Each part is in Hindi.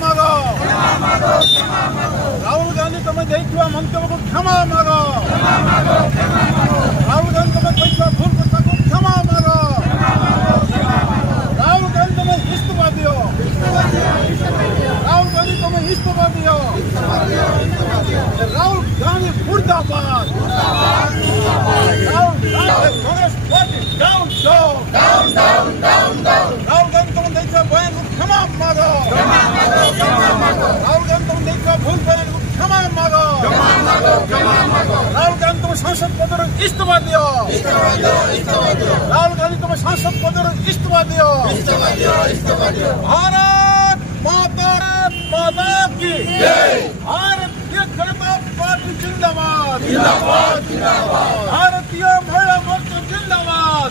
माग राहुल गांधी तुम देखा मंतव्य को क्षमा माग राहुल गांधी तुम कहता भूल कथा को क्षमा माग राहुल गांधी तुम इस्तीफा दियो राहुल गांधी तुम इस्तीफा दियो राहुल गांधी मुर्दाबाद Congress party down down Rahul Gandhi तुम देखा बयान को क्षमा मागो राहुल गांधी तुम देखा भूल बयान को क्षमा मागो राहुल गांधी तुम सांसद पद इस्तीफा दियो राहुल गांधी तुम सांसद पद इस्तीफा दियो भारत माता की भारतीय जनता पार्टी जिंदाबाद भारतीय महिला मोर्चा जिंदाबाद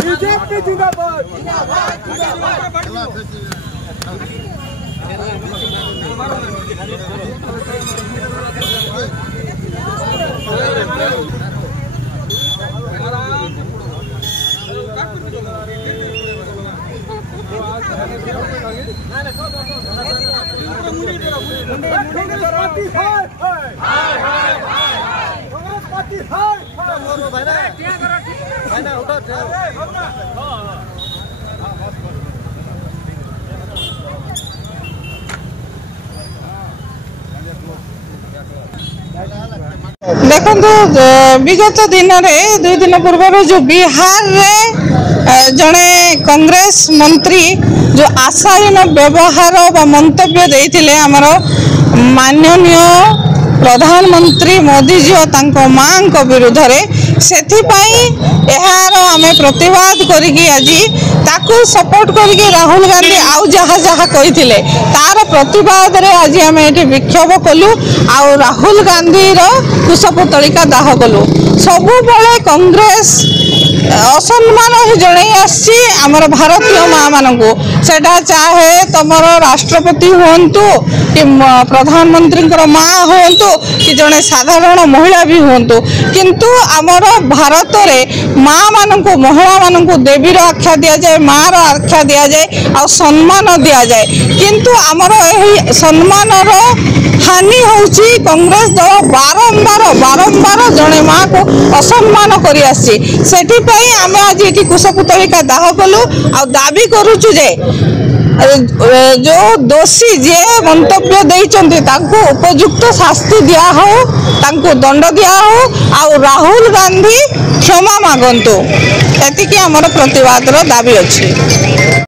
बीजेपी जिंदाबाद देखो विगत दिन में 2 दिन पूर्व जो बिहार रे जड़े कांग्रेस मंत्री जो आशाहीन व्यवहार व मंतव्य देते आमर माननीय प्रधानमंत्री मोदी जी और माँ विरुद्ध से यार आम प्रतिवाद करी आज ताकू सपोर्ट करके राहुल गांधी आउ जहाँ जहाँ कही तार प्रतिवाद रे आज आम ये विक्षोभ कलु आ राहुल गांधी कुशपुतलिका दाह कलु सबु बड़े कांग्रेस असम्मान ही जन आमर भारतीय माँ मानू सेटा चाहे तुम राष्ट्रपति हूँ कि प्रधानमंत्री माँ हूँ कि जड़े साधारण महिला भी हूँ किंतु आमर भारत रे माँ मानू महिला मानू देवीर आख्या दि जाए माँ आख्या दि जाए आ सम्मान दि जाए किंतु आमर यही सम्मान हानि होउची कांग्रेस दल बारंबार बारंबार जड़े माँ को असम्मान करी आसी आम आज ये कुशपुतलिका दाह कलु आ दाबी करुचु जे जो दोषी जे मंतव्य देइचंती तांको उपयुक्त शास्ति दिया हो तांको दंड दिया हो आ राहुल गांधी क्षमा मागंतु एतिकी आमर प्रतिवाद दाबी अछि।